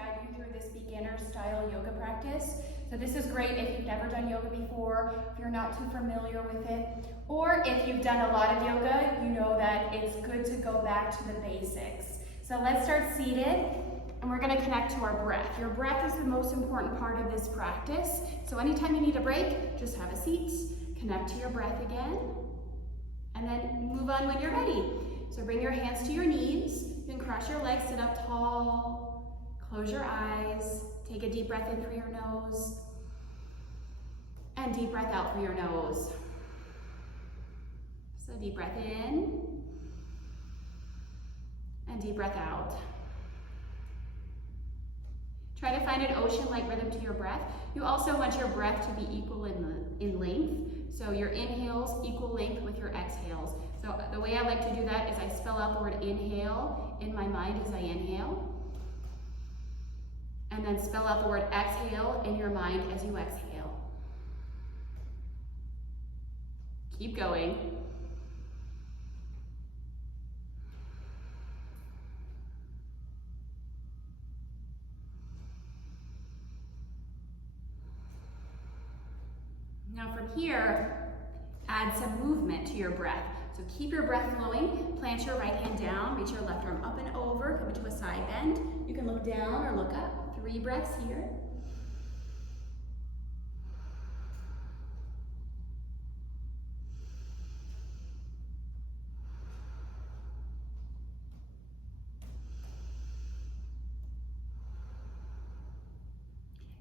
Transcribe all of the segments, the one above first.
guide you through this beginner style yoga practice. So this is great if you've never done yoga before, if you're not too familiar with it, or if you've done a lot of yoga, you know that it's good to go back to the basics. So let's start seated, and we're gonna connect to our breath. Your breath is the most important part of this practice. So anytime you need a break, just have a seat, connect to your breath again, and then move on when you're ready. So bring your hands to your knees. You can cross your legs, sit up tall, close your eyes, take a deep breath in through your nose, and deep breath out through your nose. So deep breath in, and deep breath out. Try to find an ocean-like rhythm to your breath. You also want your breath to be equal in length. So your inhales equal length with your exhales. So the way I like to do that is I spell out the word inhale in my mind as I inhale. And then spell out the word exhale in your mind as you exhale. Keep going. Now from here, add some movement to your breath. So keep your breath flowing, plant your right hand down, reach your left arm up and over, come into a side bend. You can look down or look up. 3 breaths here.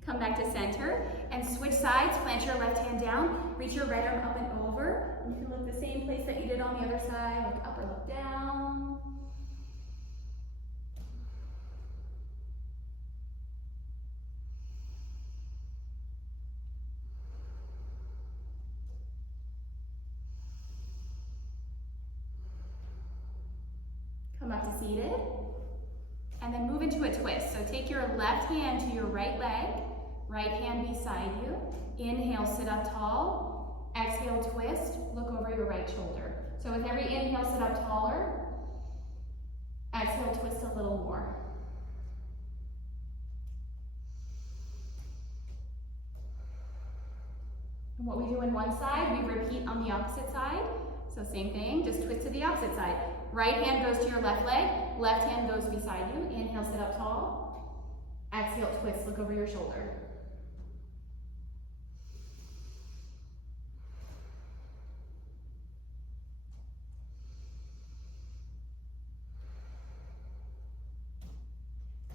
Come back to center and switch sides. Plant your left hand down, reach your right arm up and over. You can look the same place that you did on the other side, look up or look down. Come up to seated, and then move into a twist. So take your left hand to your right leg, right hand beside you. Inhale, sit up tall. Exhale, twist, look over your right shoulder. So with every inhale, sit up taller. Exhale, twist a little more. And what we do on one side, we repeat on the opposite side. So same thing, just twist to the opposite side. Right hand goes to your left leg, left hand goes beside you. Inhale, sit up tall. Exhale, twist, look over your shoulder.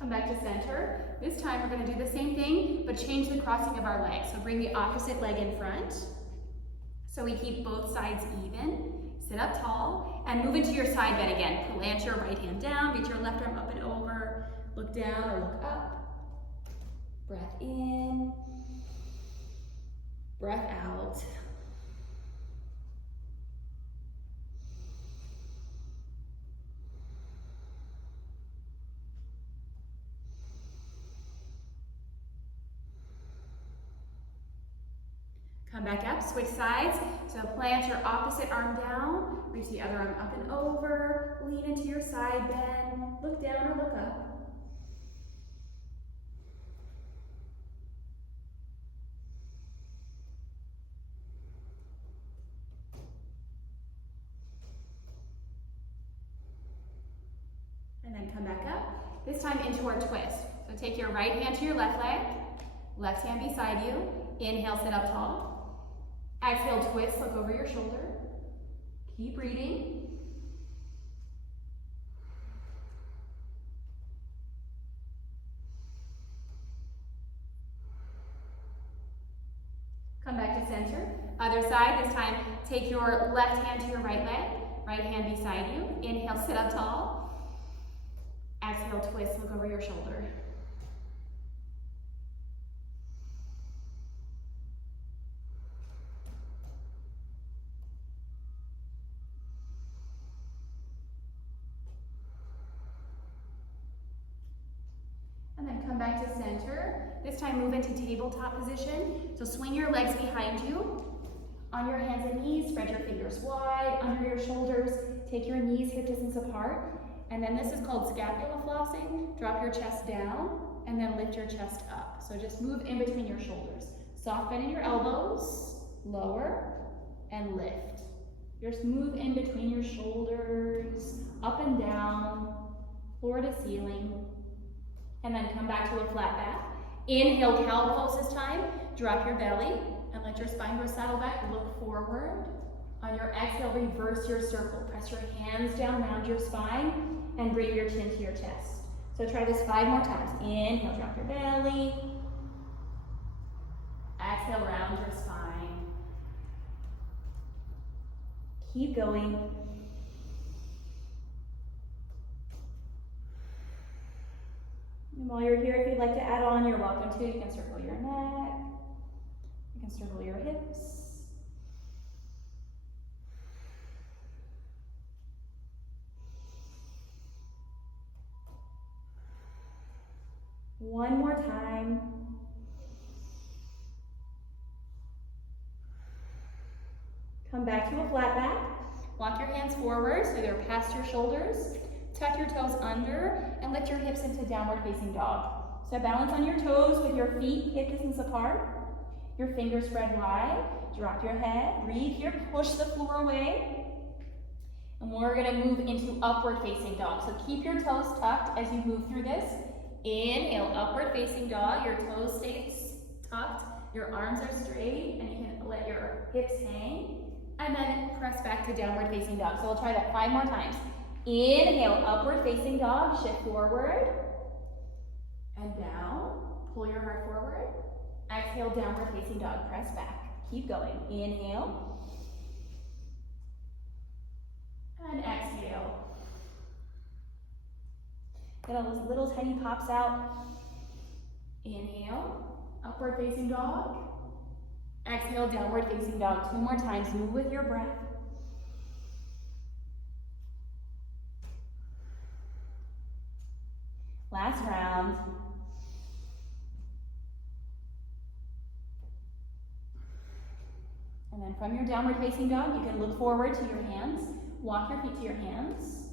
Come back to center. This time we're going to do the same thing, but change the crossing of our legs. So bring the opposite leg in front. So we keep both sides even. Sit up tall and move into your side bend again. Plant your right hand down, reach your left arm up and over. Look down or look up. Breath in. Breath out. Come back up, switch sides. So plant your opposite arm down, reach the other arm up and over, lean into your side bend, look down or look up. And then come back up, this time into our twist. So take your right hand to your left leg, left hand beside you. Inhale, sit up tall. Exhale, twist, look over your shoulder. Keep breathing. Come back to center. Other side, this time take your left hand to your right leg, right hand beside you. Inhale, sit up tall. Exhale, twist, look over your shoulder. And then come back to center. This time move into tabletop position. So swing your legs behind you. On your hands and knees, spread your fingers wide, under your shoulders. Take your knees hip distance apart. And then this is called scapula flossing. Drop your chest down. and then lift your chest up. So just move in between your shoulders. Soft bend in your elbows, lower, and lift. Just move in between your shoulders, up and down, floor to ceiling, and then come back to a flat back. Inhale, cow pose this time. Drop your belly and let your spine go saddle back. Look forward. On your exhale, reverse your circle. Press your hands down around your spine and bring your chin to your chest. So try this 5 more times. Inhale, drop your belly. Exhale, round your spine. Keep going. And while you're here, if you'd like to add on, you're welcome to. You can circle your neck. You can circle your hips. One more time. Come back to a flat back. Walk your hands forward so they're past your shoulders. Tuck your toes under and lift your hips into downward facing dog. So balance on your toes with your feet hip distance apart. Your fingers spread wide. Drop your head. Breathe here. Push the floor away. And we're going to move into upward facing dog. So keep your toes tucked as you move through this. Inhale, upward facing dog. Your toes stay tucked. Your arms are straight and you can let your hips hang. And then press back to downward facing dog. So we'll try that 5 more times. Inhale, upward facing dog. Shift forward and down. Pull your heart forward. Exhale, downward facing dog. Press back. Keep going. Inhale. And exhale. Get all those little tiny pops out. Inhale, upward facing dog. Exhale, downward facing dog. 2 more times. Move with your breath. Last round. And then from your downward facing dog, you can look forward to your hands. Walk your feet to your hands.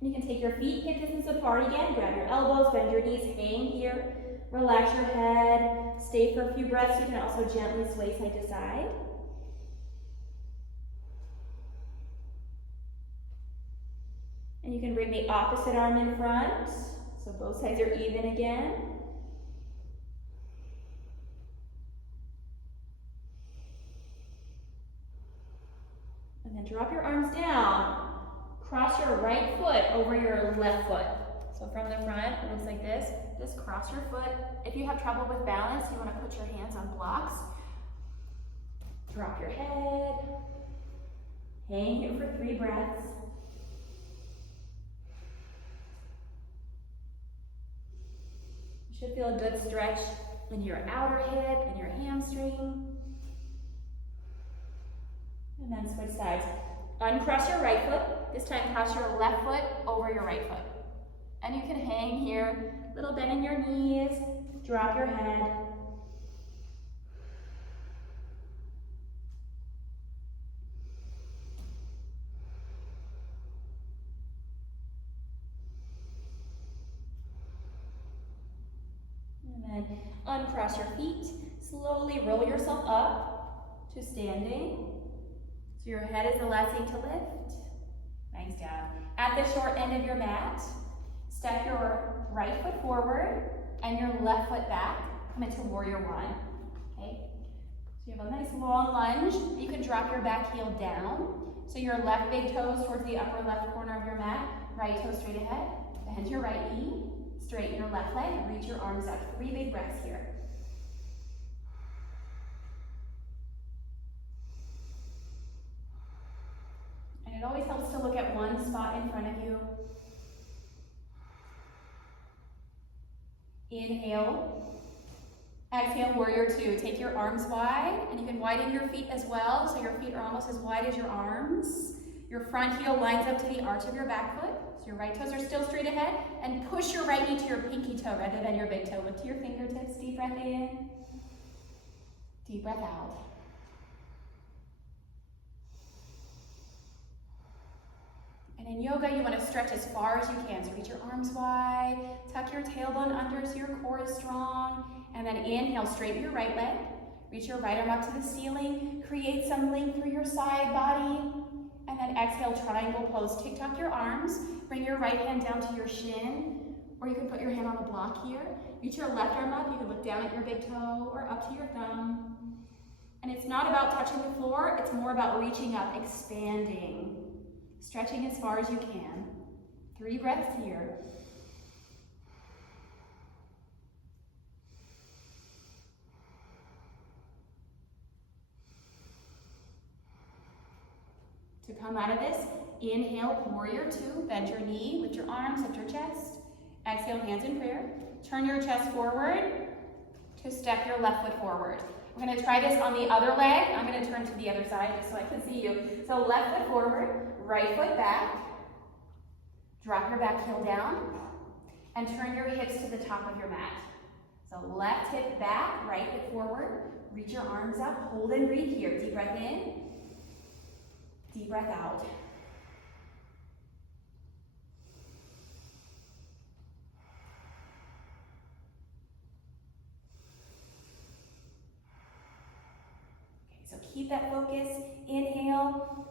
And you can take your feet hip distance apart again. Grab your elbows, bend your knees, hang here. Relax your head. Stay for a few breaths. You can also gently sway side to side. And you can bring the opposite arm in front. So both sides are even again. And then drop your arms down. Cross your right foot over your left foot. So from the front, it looks like this. Just cross your foot. If you have trouble with balance, you want to put your hands on blocks. Drop your head. Hang here for 3 breaths. You should feel a good stretch in your outer hip and your hamstring. And then switch sides. Uncross your right foot. This time cross your left foot over your right foot. And you can hang here. Little bend in your knees. Drop your head. And then uncross your feet. Slowly roll yourself up to standing. So your head is the last thing to lift. Nice job. At the short end of your mat, step your right foot forward and your left foot back. Come into warrior 1. Okay? So you have a nice long lunge. You can drop your back heel down. So your left big toes towards the upper left corner of your mat. Right toe straight ahead. Bend your right knee. Straighten your left leg. Reach your arms up. 3 big breaths here. And it always helps to look at one spot in front of you. Inhale. Exhale, warrior 2. Take your arms wide, and you can widen your feet as well, so your feet are almost as wide as your arms. Your front heel lines up to the arch of your back foot, so your right toes are still straight ahead, and push your right knee to your pinky toe rather than your big toe. Look to your fingertips. Deep breath in. Deep breath out. And in yoga, you want to stretch as far as you can. So reach your arms wide, tuck your tailbone under so your core is strong. And then inhale, straighten your right leg. Reach your right arm up to the ceiling. Create some length through your side body. And then exhale, triangle pose. Tuck your arms. Bring your right hand down to your shin. Or you can put your hand on the block here. Reach your left arm up. You can look down at your big toe or up to your thumb. And it's not about touching the floor. It's more about reaching up, expanding. Stretching as far as you can. 3 breaths here. To come out of this, inhale, warrior 2. Bend your knee, lift your arms, lift your chest. Exhale, hands in prayer. Turn your chest forward to step your left foot forward. We're going to try this on the other leg. I'm going to turn to the other side just so I can see you. So left foot forward, right foot back. Drop your back heel down and turn your hips to the top of your mat. So left hip back, right hip forward. Reach your arms up, hold and breathe here. Deep breath in, deep breath out. Keep that focus. Inhale.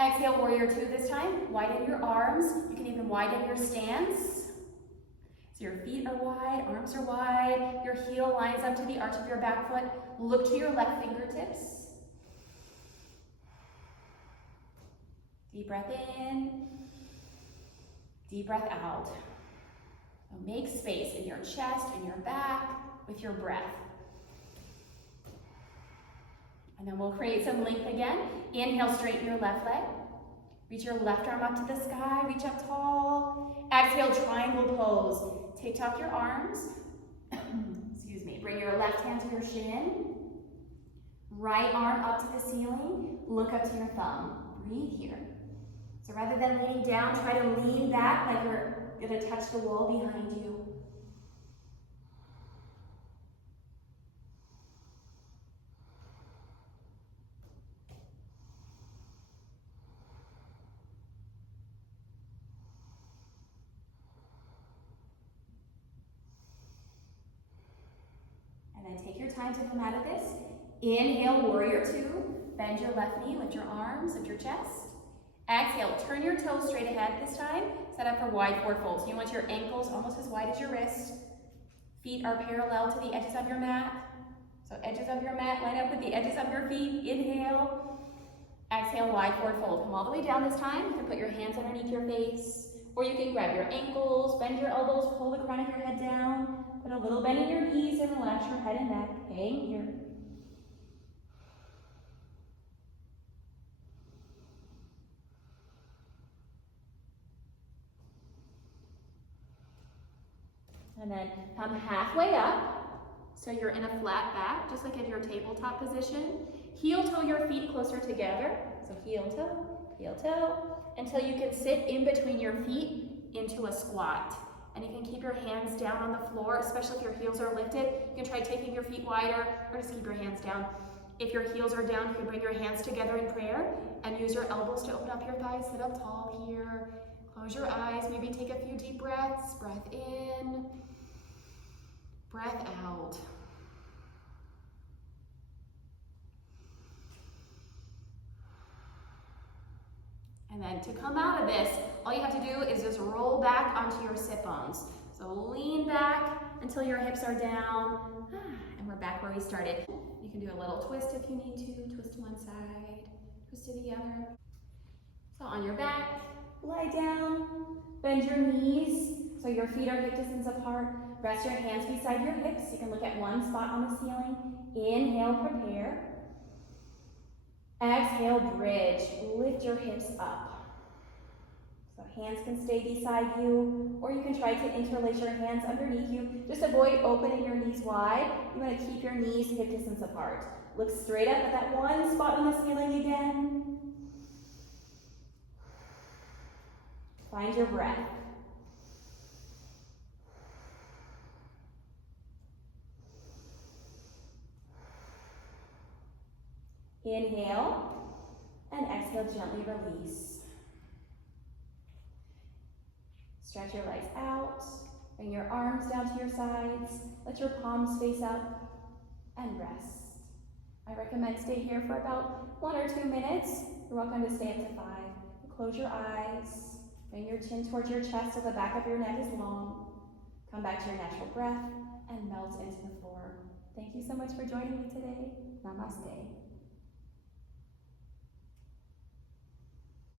Exhale, warrior 2 this time. Widen your arms. You can even widen your stance. So your feet are wide, arms are wide. Your heel lines up to the arch of your back foot. Look to your left fingertips. Deep breath in. Deep breath out. So make space in your chest and your back with your breath. And then we'll create some length again. Inhale, straighten your left leg. Reach your left arm up to the sky, reach up tall. Exhale, triangle pose. Tuck your arms. Excuse me. Bring your left hand to your shin. Right arm up to the ceiling. Look up to your thumb. Breathe here. So rather than leaning down, try to lean back like you're going to touch the wall behind you. Take your time to come out of this. Inhale, warrior 2. Bend your left knee, lift your arms, lift your chest. Exhale, turn your toes straight ahead this time. Set up for wide forward fold. So you want your ankles almost as wide as your wrist. Feet are parallel to the edges of your mat. So edges of your mat line up with the edges of your feet. Inhale. Exhale, wide forward fold. Come all the way down this time. You can put your hands underneath your face. Or you can grab your ankles, bend your elbows, pull the crown of your head down. Put a little bend in your knees and relax your head and neck. Hang here. And then come halfway up. So you're in a flat back, just like in your tabletop position. Heel toe your feet closer together. So heel toe, until you can sit in between your feet into a squat. And you can keep your hands down on the floor, especially if your heels are lifted. You can try taking your feet wider, or just keep your hands down. If your heels are down, you can bring your hands together in prayer and use your elbows to open up your thighs. Sit up tall here. Close your eyes. Maybe take a few deep breaths. Breath in. Breath out. And then to come out of this, all you have to do is just roll back onto your sit bones. So lean back until your hips are down. And we're back where we started. You can do a little twist if you need to. Twist to one side, twist to the other. So on your back, lie down, bend your knees so your feet are hip distance apart. Rest your hands beside your hips. You can look at one spot on the ceiling. Inhale, prepare. Exhale, bridge. Lift your hips up. So hands can stay beside you, or you can try to interlace your hands underneath you. Just avoid opening your knees wide. You want to keep your knees hip distance apart. Look straight up at that one spot on the ceiling again. Find your breath. Inhale, and exhale, gently release. Stretch your legs out. Bring your arms down to your sides. Let your palms face up and rest. I recommend stay here for about 1 or 2 minutes. You're welcome to stay up to 5. Close your eyes. Bring your chin towards your chest so the back of your neck is long. Come back to your natural breath and melt into the floor. Thank you so much for joining me today. Namaste.